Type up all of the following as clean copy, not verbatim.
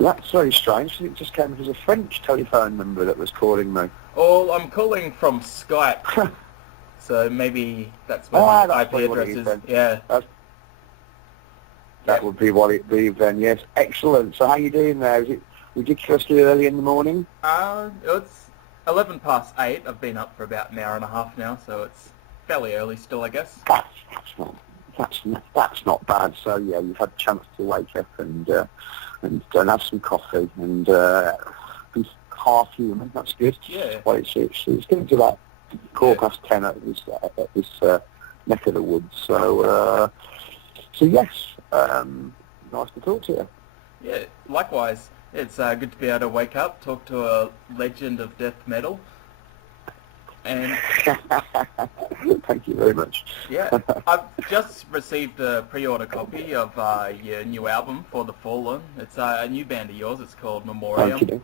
That's very strange. It just came as a French telephone number that was calling me. Oh, I'm calling from Skype, so maybe that's where Ah, the that's IP probably what address it is is. then. Yeah. That would be what it be then, yes. Excellent. So how you doing there? Is it ridiculously early in the morning? It's 8:11. I've been up for about an hour and a half now, so it's fairly early still, I guess. That's not bad. So yeah, you've had a chance to wake up and have some coffee and be half human. That's good. Yeah. Well, it's getting to about 10:15 at this neck of the woods. So yes, nice to talk to you. Yeah, likewise. It's good to be able to wake up, talk to a legend of death metal. And thank you very much. yeah, I've just received a pre-order copy of your new album, For the Fallen. It's a new band of yours. It's called MEMORIAM. Thank you.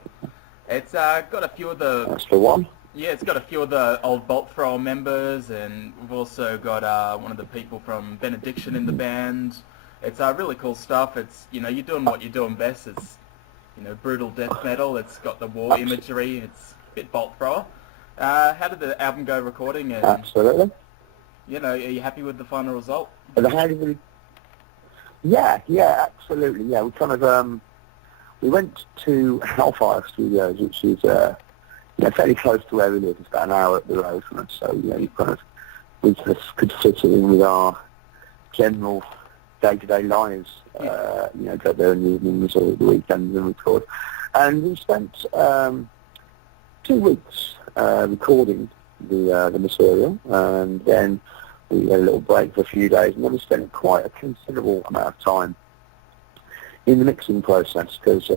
It's got a few of the... That's the one. Yeah, it's got a few of the old Bolt Thrower members, and we've also got one of the people from Benediction in the band. It's really cool stuff. It's, you're doing what you're doing best. It's, brutal death metal. It's got the war imagery. It's a bit Bolt Thrower. How did the album go recording? And, Absolutely. are you happy with the final result? Yeah, absolutely. Yeah, we kind of we went to Hellfire Studios, which is fairly close to where we live. It's about an hour up the road from us. So we could fit it in with our general day-to-day lives. Go there in the evenings or the weekends and record. And we spent 2 weeks recording the material, and then we had a little break for a few days, and then we spent quite a considerable amount of time in the mixing process, because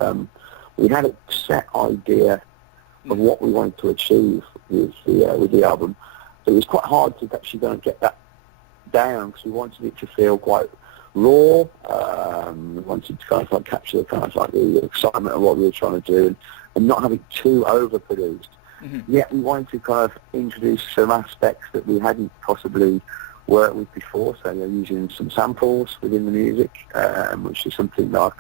we had a set idea of what we wanted to achieve with the album. It was quite hard to actually go and get that down, because we wanted it to feel quite raw. We wanted to kind of capture the excitement of what we were trying to do, and not have it too overproduced. Mm-hmm. Yet we wanted to kind of introduce some aspects that we hadn't possibly worked with before, so using some samples within the music, which is something that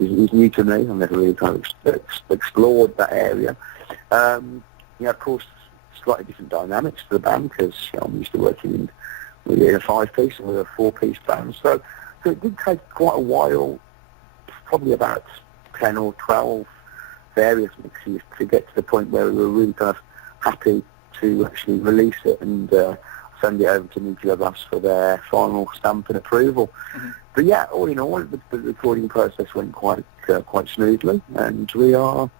is new to me. I've never really kind of explored that area. Of course, slightly different dynamics to the band, because I'm used to working with a 5-piece and with a 4-piece band, so it did take quite a while, probably about 10 or 12 various mixes to get to the point where we were really kind of happy to actually release it and send it over to Nuclear Blast for their final stamp and approval. Mm-hmm. But yeah, all in all, the recording process went quite smoothly, and we are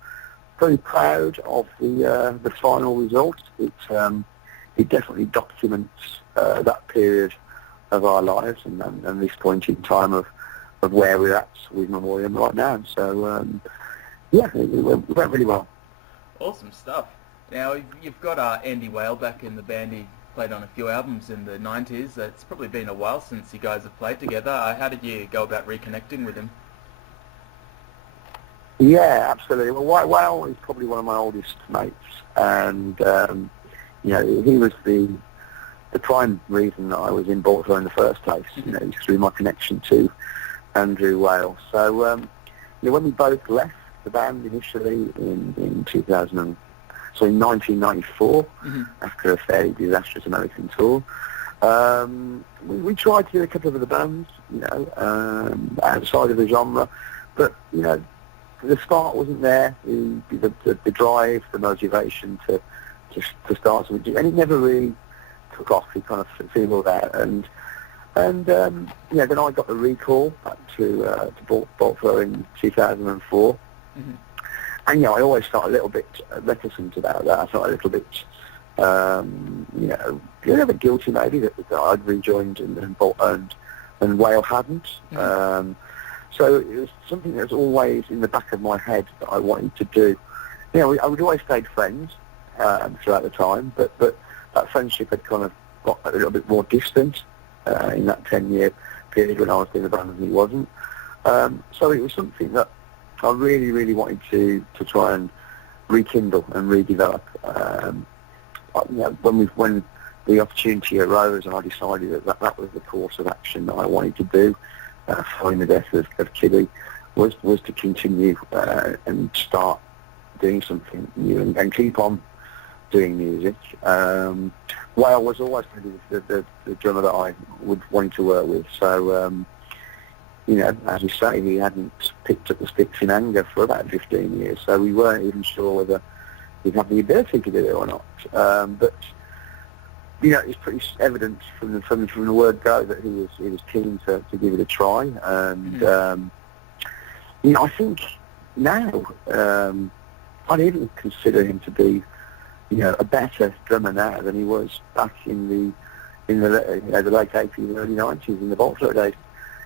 very proud of the final result. It definitely documents that period of our lives and this point in time of where we're at with MEMORIAM right now. So it went really well. Awesome stuff. Now, you've got Andy Whale back in the band. He played on a few albums in the 90s. It's probably been a while since you guys have played together. How did you go about reconnecting with him? Yeah, absolutely. Well, Whale is probably one of my oldest mates, and he was the prime reason that I was in Baltimore in the first place. Through my connection to Andrew Whale. So when we both left the band initially in 1994, mm-hmm. after a fairly disastrous American tour, we tried to do a couple of other bands, outside of the genre, but the spark wasn't there, the drive, the motivation to start something, and it never really took off. It kind of fizzled out, and then I got the recall back to Baltimore in 2004. Mm-hmm. And I always felt a little bit reticent about that. I felt a little bit, a little bit guilty maybe that I'd rejoined and Whale hadn't. Mm-hmm. So it was something that was always in the back of my head that I wanted to do. I would always stayed friends throughout the time, but that friendship had kind of got a little bit more distant in that 10-year period when I was in the band and he wasn't. So it was something that I really, really wanted to try and rekindle and redevelop. When the opportunity arose, and I decided that was the course of action that I wanted to do, following the death of Kiddy, was to continue and start doing something new and keep on doing music. Whale was always going to be the drummer that I would want to work with. So, you know, as you say, he hadn't picked up the sticks in anger for about 15 years, so we weren't even sure whether he'd have the ability to do it or not. But you know, it's pretty evident from the word go that he was keen to give it a try. And you know, I think now I'd even consider him to be, you know, a better drummer now than he was back in the you know, the late 80s, early 90s, in the Bolshoi days.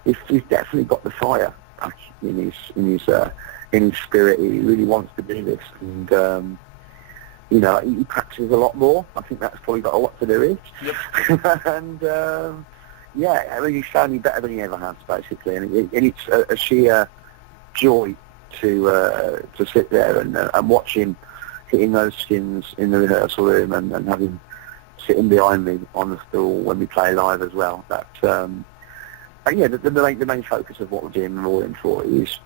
He's definitely got the fire back in his spirit. He really wants to do this, and you know, he practices a lot more. I think that's probably got a lot to do with it. Yep. And yeah, I mean, he's sounding better than he ever has, basically, and it's a sheer joy to sit there and watch him hitting those skins in the rehearsal room and have him sitting behind me on the stool when we play live as well. That and yeah, the main focus of what we're doing Memoriam for is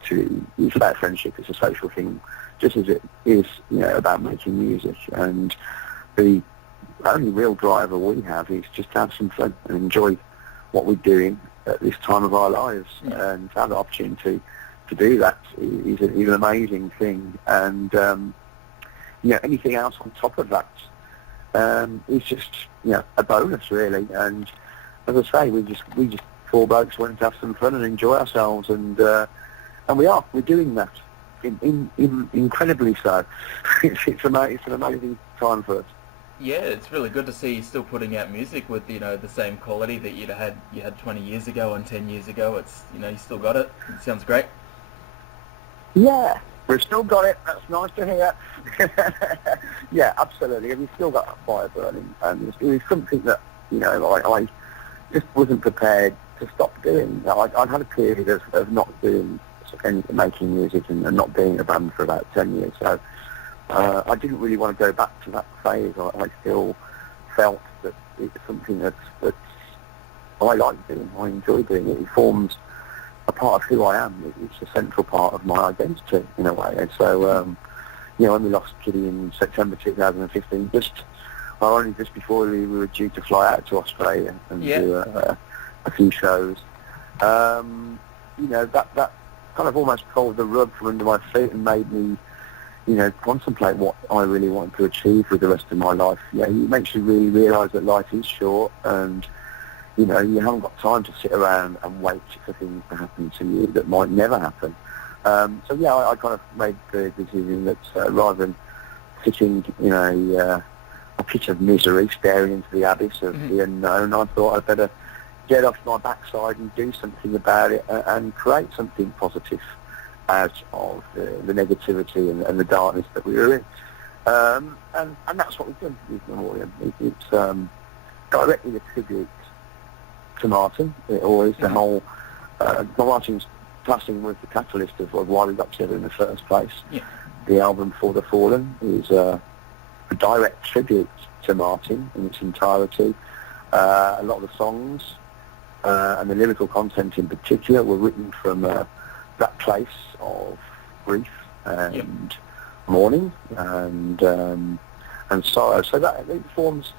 about friendship. It's a social thing, just as it is, you know, about making music. And the only real driver we have is just to have some fun and enjoy what we're doing at this time of our lives. Yeah. And to have the opportunity to do that is an amazing thing. And you know, anything else on top of that is just, you know, a bonus, really. And as I say, we just four blokes wanting to have some fun and enjoy ourselves, and we're doing that incredibly so. It's an amazing time for us. Yeah, it's really good to see you still putting out music with, you know, the same quality that you had 20 years ago and 10 years ago. It's, you know, you still got it. It sounds great. Yeah, we've still got it. That's nice to hear. Yeah, absolutely. And we've still got that fire burning, and it's something that, you know, I just wasn't prepared to stop doing. I'd had a period of not doing and making music and not being in a band for about 10 years, so I didn't really want to go back to that phase. I still felt that it's something that I like doing. I enjoy doing it. It forms a part of who I am. It's a central part of my identity in a way. And so, you know, when we lost Kitty in September 2015, only just before we were due to fly out to Australia and do a few shows, you know, that kind of almost pulled the rug from under my feet and made me, you know, contemplate what I really want to achieve with the rest of my life. Yeah, it makes you really realise that life is short, and you know, you haven't got time to sit around and wait for things to happen to you that might never happen. So yeah, I kind of made the decision that rather than sitting in a pit of misery, staring into the abyss of the unknown, I thought I'd better get off my backside and do something about it and create something positive out of the negativity and the darkness that we were in. And that's what we've done with Memoriam. It's directly a tribute to Martin. It always, the whole, Martin's passing was the catalyst of why we got together in the first place. Yeah. The album For the Fallen is a direct tribute to Martin in its entirety. A lot of the songs and the lyrical content in particular were written from that place of grief and mourning and sorrow. So that it forms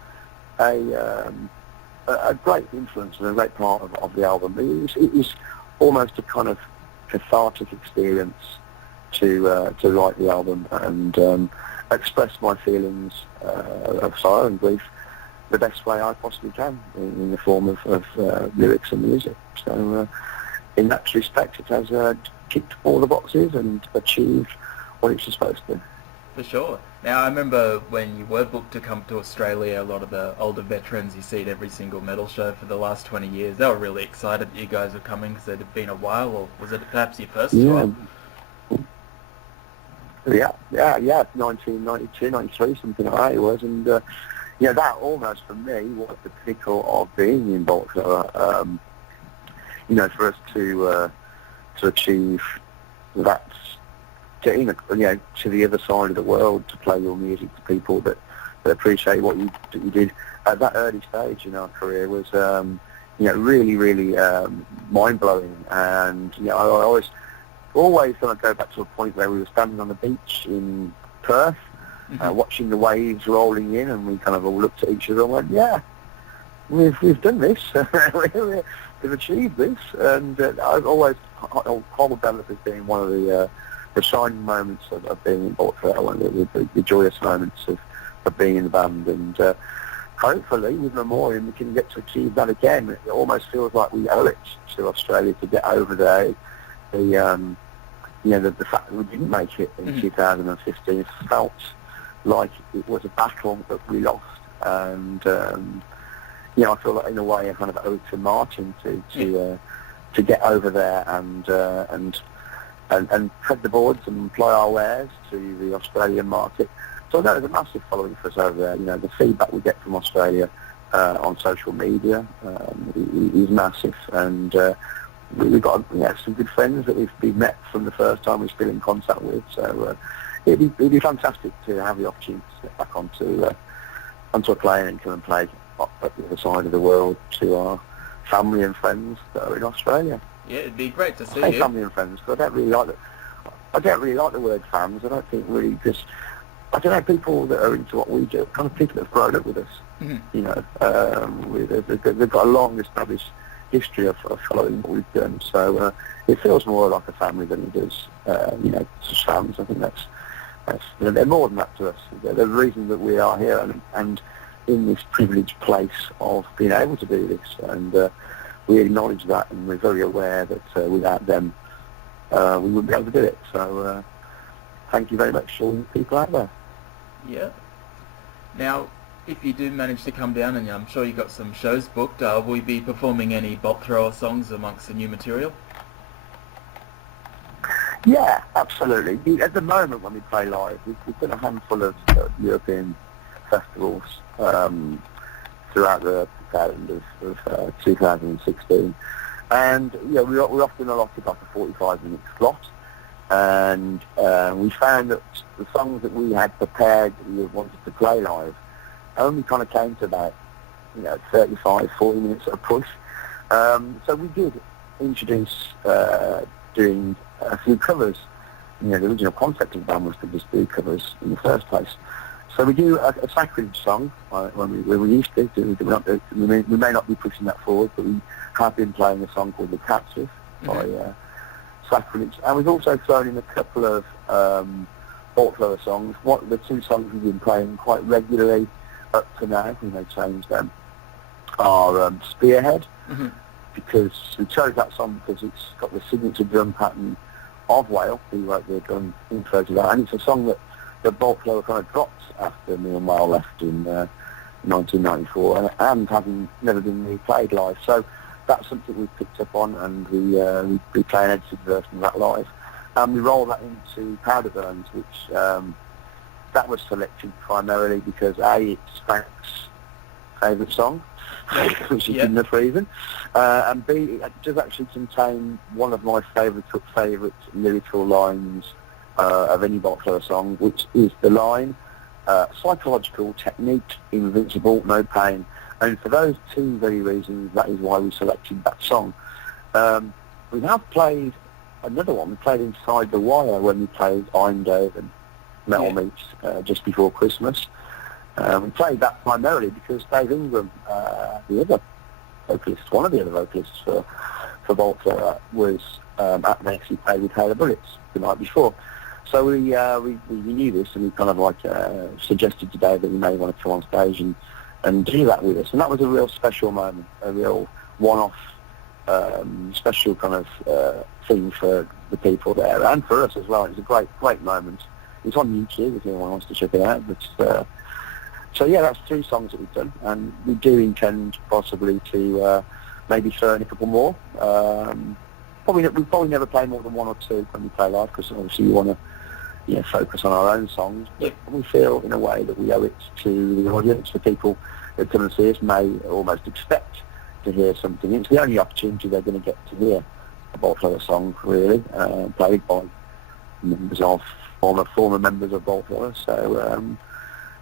a great influence and a great part of the album. It was almost a kind of cathartic experience to write the album and express my feelings of sorrow and grief the best way I possibly can in the form of lyrics and music. So in that respect, it has ticked all the boxes and achieved what it's supposed to. For sure. Now, I remember when you were booked to come to Australia, a lot of the older veterans you see at every single metal show for the last 20 years, they were really excited that you guys were coming because it had been a while, or was it perhaps your first tour? Yeah, 1992, 93, something like that it was, and that almost for me was the pinnacle of being in Bolshoi. For us to achieve that, getting to the other side of the world to play your music to people that appreciate what you did at that early stage in our career was really, really mind blowing. And I always always going to go back to a point where we were standing on the beach in Perth, watching the waves rolling in, and we kind of all looked at each other and went, yeah, we've done this, we've achieved this, and I've always hold that as being one of the shining moments of being in Baltimore, one of the joyous moments of being in the band, and hopefully with Memoriam we can get to achieve that again. It almost feels like we owe it to Australia to get over there. The fact that we didn't make it in 2015 felt like it was a battle that we lost, and I feel like in a way I kind of owe it to Martin to get over there and tread the boards and ply our wares to the Australian market. So I know there's a massive following for us over there. The feedback we get from Australia on social media is massive, and we've got some good friends that we've met from the first time we're still in contact with. So it'd be fantastic to have the opportunity to get back onto a plane and come and play at the other side of the world to our family and friends that are in Australia. Yeah, it'd be great to see I say you. family and friends, because I don't really like the word fans. I don't think really, because I don't know, people that are into what we do, kind of people that have grown up with us. They've got a long established history of following what we've done. So it feels more like a family than it does, just fans. I think that's they're more than that to us. They're the reason that we are here and in this privileged place of being able to do this, and we acknowledge that, and we're very aware that without them we wouldn't be able to do it. So thank you very much to all you people out there. Yeah. Now, if you do manage to come down, and I'm sure you've got some shows booked, will you be performing any bolt thrower songs amongst the new material? Yeah, absolutely. At the moment when we play live, we've done a handful of European festivals throughout the calendar of 2016, and we're often allotted like a 45-minute slot, and we found that the songs that we had prepared that we wanted to play live only kind of came to about 35, 40 minutes at a push. So we did introduce doing a few covers. The original concept of the band was to just do covers in the first place. So we do a sacrilege song when we used to. We may not be pushing that forward, but we have been playing a song called The Cat's by Sacrilege. And we've also thrown in a couple of bolt thrower songs. The two songs we've been playing quite regularly up to now, we may change them, are Spearhead, because we chose that song because it's got the signature drum pattern of Whale. He wrote the drum intro to that, and it's a song that the bolt thrower kind of dropped after me and Whale left in 1994, and having never been replayed live. So that's something we picked up on, and we play an edited version of that live, and we roll that into Powder Burns, which that was selected primarily because A, it's Frank's favourite song, which is in the freezing, and B, it does actually contain one of my favourite lyrical lines of any bolt thrower song, which is the line, psychological technique, invincible, no pain. And for those two very reasons, that is why we selected that song. We have played another one. We played Inside the Wire when we played I'm Dave and Metal Meats just before Christmas. We played that primarily because Dave Ingram, the other vocalist, one of the other vocalists for Bolt Thrower, was at Next. He played with Taylor Bullets the night before. So we knew this, and we kind of suggested to Dave that he may want to come on stage and do that with us. And that was a real special moment, a real one-off special kind of thing for the people there and for us as well. It was a great moment. It's on YouTube if anyone wants to check it out. But so yeah, that's 3 songs that we've done, and we do intend possibly to maybe throw in a couple more. We'll probably never play more than 1 or 2 when we play live, because obviously we want to focus on our own songs. But we feel in a way that we owe it to the audience. The people that come and see us may almost expect to hear something. It's the only opportunity they're going to get to hear a bolt thrower song, really, played by members of former members of bolt thrower.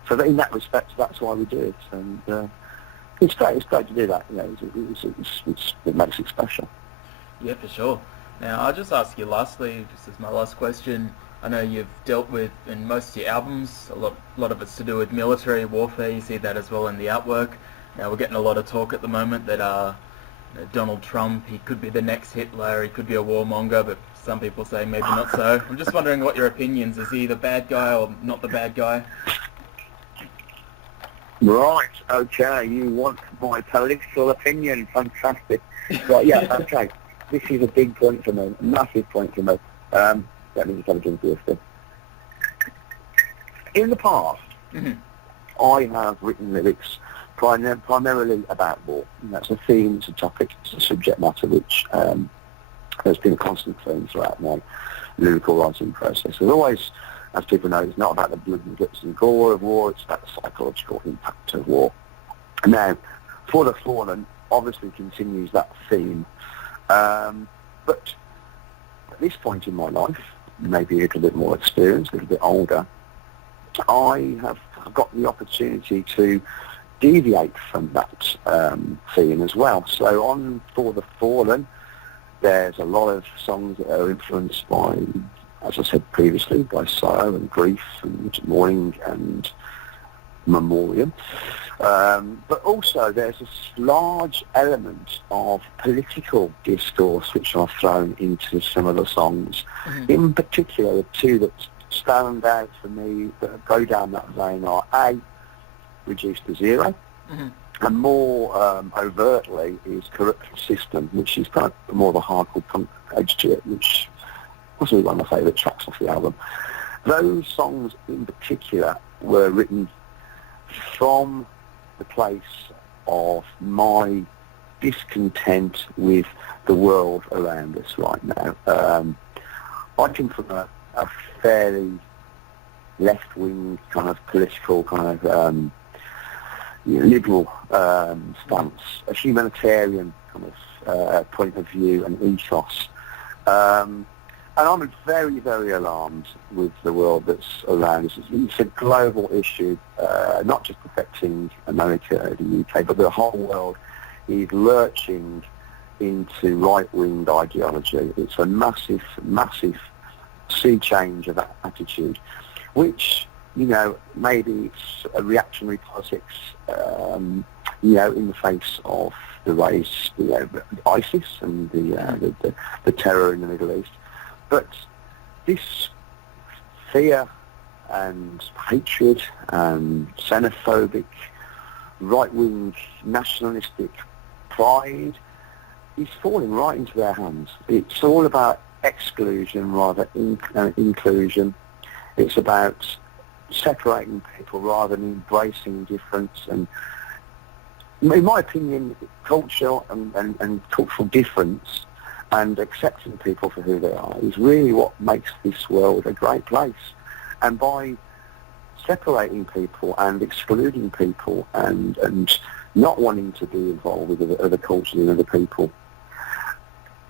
So in that respect, that's why we do it, and it's great. It's great to do that. It makes it special. Yeah, for sure. Now, I'll just ask you lastly, just as my last question, I know you've dealt with, in most of your albums, a lot of it's to do with military warfare. You see that as well in the artwork. Now, we're getting a lot of talk at the moment that Donald Trump, he could be the next Hitler, he could be a warmonger, but some people say maybe not so. I'm just wondering what your opinions. Is he the bad guy or not the bad guy? Right, okay, you want my political opinion, fantastic. Right, yeah, okay, this is a big point for me, a massive point for me. Let me just have a drink of this. In the past, I have written lyrics primarily about war. And that's a theme, it's a topic, it's a subject matter which has been a constant theme throughout my lyrical writing process. There's always, as people know, it's not about the blood and guts and gore of war, it's about the psychological impact of war. Now, For the Fallen obviously continues that theme, but at this point in my life, maybe a little bit more experienced, a little bit older, I have got the opportunity to deviate from that theme as well. So on For the Fallen, there's a lot of songs that are influenced by, as I said previously, by sorrow and grief and mourning and memoriam. But also there's this large element of political discourse which are thrown into some of the songs. In particular, the two that stand out for me that go down that vein are A, Reduced to Zero, and more overtly is Corruption System, which is kind of more of a hardcore punk edge to it, which was really one of my favourite tracks off the album. Those songs in particular were written from the place of my discontent with the world around us right now. I come from a fairly left-wing kind of political kind of liberal stance, a humanitarian kind of point of view and ethos. And I'm very, very alarmed with the world that's around us. It's a global issue, not just affecting America or the UK, but the whole world is lurching into right-wing ideology. It's a massive, massive sea change of attitude, which, you know, maybe it's a reactionary politics, you know, in the face of the race, you know, ISIS and the terror in the Middle East. But this fear and hatred and xenophobic, right-wing, nationalistic pride is falling right into their hands. It's all about exclusion rather than inclusion. It's about separating people rather than embracing difference. And in my opinion, culture and cultural difference and accepting people for who they are is really what makes this world a great place. And by separating people and excluding people and not wanting to be involved with other cultures and other people,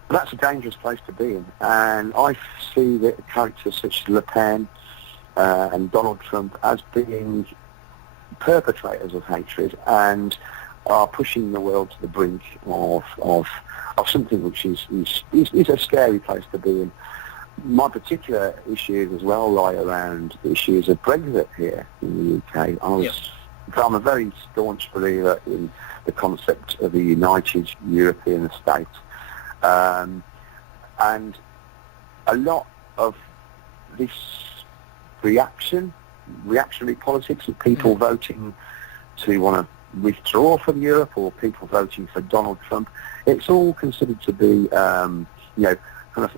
that's a dangerous place to be in. And I see that characters such as Le Pen and Donald Trump as being perpetrators of hatred and are pushing the world to the brink of something which is a scary place to be in. My particular issues as well lie around the issues of Brexit here in the UK. I'm a very staunch believer in the concept of a united European estate. And a lot of this reactionary politics of people voting to want to withdraw from Europe or people voting for Donald Trump, it's all considered to be, you know, kind of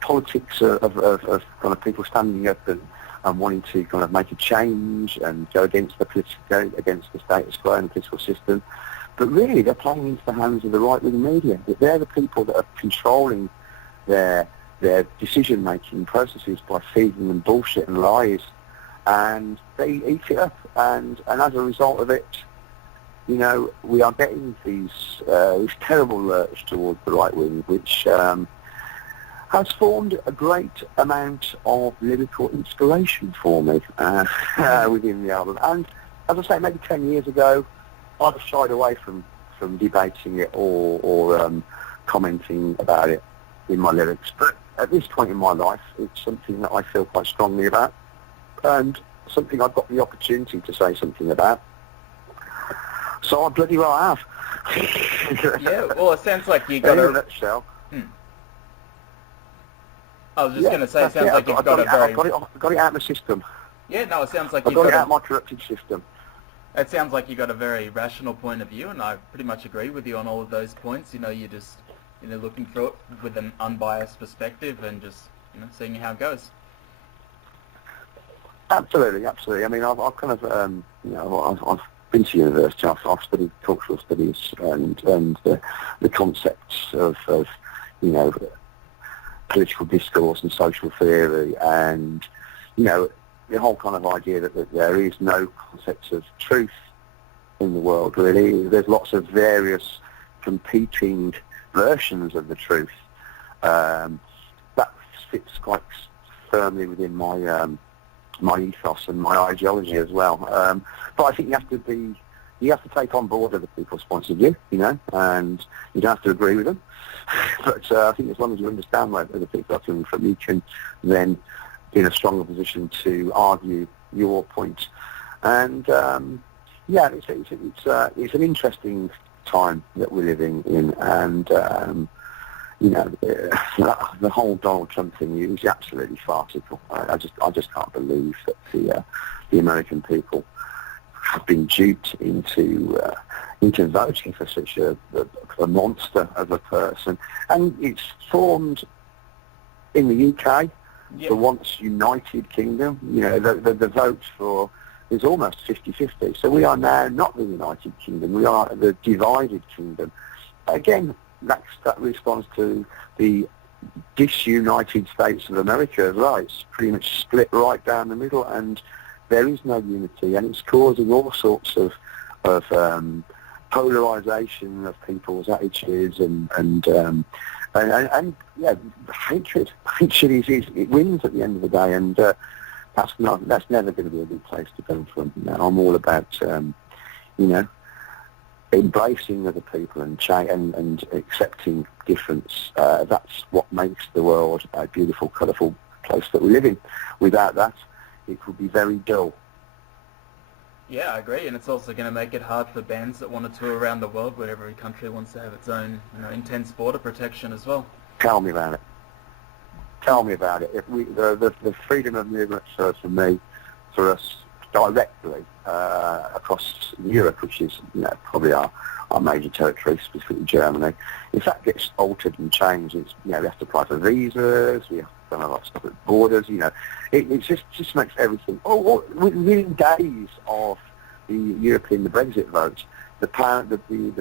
politics of kind of people standing up and wanting to kind of make a change and go against the status quo and the political system. But really, they're playing into the hands of the right-wing media. They're the people that are controlling their decision-making processes by feeding them bullshit and lies, and they eat it up. And as a result of it, you know, we are getting this terrible lurch towards the right wing, which has formed a great amount of lyrical inspiration for me within the album. And as I say, maybe 10 years ago, I'd have shied away from debating it or commenting about it. in my lyrics. But at this point in my life, it's something that I feel quite strongly about, and something I've got the opportunity to say something about. So I bloody well have. Yeah, well, it sounds like you got in a a... nutshell. I was just going to say, it sounds like you've got a very... I've got it out of my system. Yeah, no, it sounds like I've you've got it got out of my corrupted system. It sounds like you got a very rational point of view, and I pretty much agree with you on all of those points. You know, you're just, looking through it with an unbiased perspective and just, seeing how it goes. Absolutely. I mean, I've kind of, I've been to university. I've studied cultural studies and the concepts of political discourse and social theory, and the whole kind of idea that there is no concept of truth in the world, really. There's lots of various competing versions of the truth. That fits quite firmly within my my ethos and my ideology as well. But I think you have to take on board other people's points of view, and you don't have to agree with them. But I think as long as you understand where other people are coming from, you can then be in a stronger position to argue your point. And it's an interesting time that we're living in, and the whole Donald Trump thing is absolutely farcical. I just can't believe that the American people have been duped into voting for such a monster of a person. And it's formed in the UK, the once united kingdom. The vote for is almost 50-50. So we are now not the United Kingdom, we are the divided kingdom. Again, that responds to the disunited states of America as well. It's pretty much split right down the middle, and there is no unity, and it's causing all sorts of polarisation of people's attitudes and hatred. Hatred it wins at the end of the day, and that's never going to be a good place to come from. I'm all about embracing other people and accepting difference. That's what makes the world a beautiful, colourful place that we live in. Without that, it would be very dull. Yeah, I agree, and it's also going to make it hard for bands that want to tour around the world, where every country wants to have its own, intense border protection as well. Tell me about it. If the freedom of movement for us directly across Europe, which is probably our major territory, specifically Germany, if that gets altered and changed, we have to apply for visas, we have to have a lot of stuff at borders. It just makes everything. Within days of the Brexit vote, the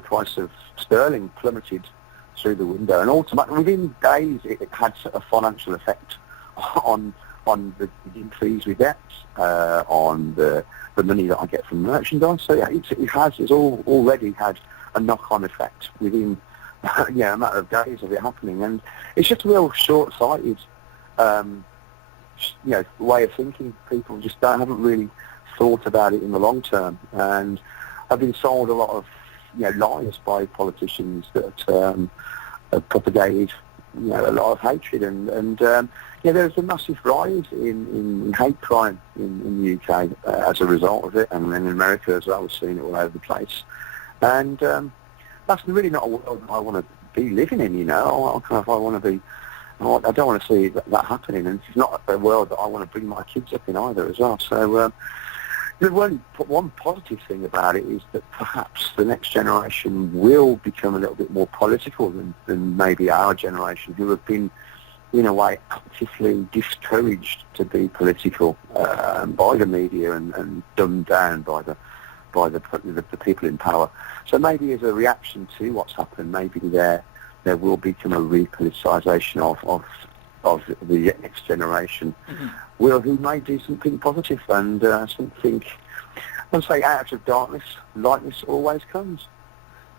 price of sterling plummeted through the window, and ultimately within days it had a financial effect on the fees we get, on the money that I get from merchandise. So it's already had a knock-on effect within a matter of days of it happening, and it's just a real short-sighted way of thinking. People just haven't really thought about it in the long term, and I've been sold a lot of lies by politicians that have propagated a lot of hatred, and there's a massive rise in hate crime in the UK as a result of it, and in America as well. We're seeing it all over the place, and that's really not a world that I want to be living in. I want to be. I don't want to see that happening, and it's not a world that I want to bring my kids up in either as well. So the one positive thing about it is that perhaps the next generation will become a little bit more political than maybe our generation, who have been, in a way, actively discouraged to be political by the media and dumbed down by the people in power. So maybe as a reaction to what's happened, maybe there will become a repoliticisation of the next generation, who may do something positive and something. I'd say out of darkness, lightness always comes.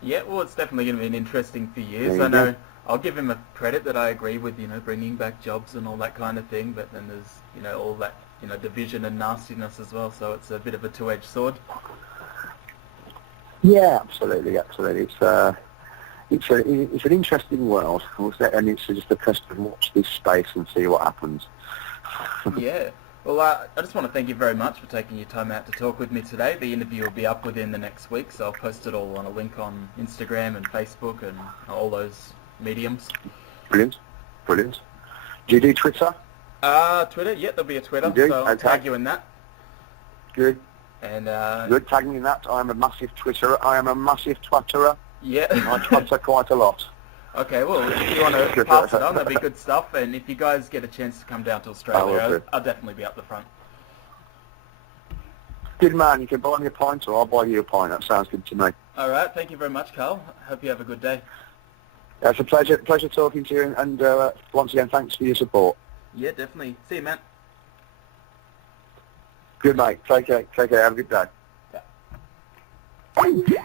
Yeah, well, it's definitely going to be an interesting few years. I know. I'll give him a credit that I agree with, bringing back jobs and all that kind of thing. But then there's, all that, division and nastiness as well. So it's a bit of a two-edged sword. Yeah, absolutely. It's it's an interesting world, and it's just a question of watch this space and see what happens. Yeah. Well, I just want to thank you very much for taking your time out to talk with me today. The interview will be up within the next week, so I'll post it all on a link on Instagram and Facebook and all those mediums. Brilliant. Brilliant. Do you do Twitter? Twitter? Yeah, there'll be a Twitter, You do? so I'll Okay. tag you in that. Good. And Good. Tag me in that. I am a massive Twitterer. I am a massive twatterer. yeah. I twitter quite a lot. Okay, well, if you want to pass it on, that'd be good stuff. And if you guys get a chance to come down to Australia, I'll definitely be up the front. Good man. You can buy me a pint, or I'll buy you a pint. That sounds good to me. All right, thank you very much, Carl. Hope you have a good day. It's a pleasure talking to you, and once again, thanks for your support. Yeah, definitely. See you, man. Good mate. Take care. Have a good day. Yeah.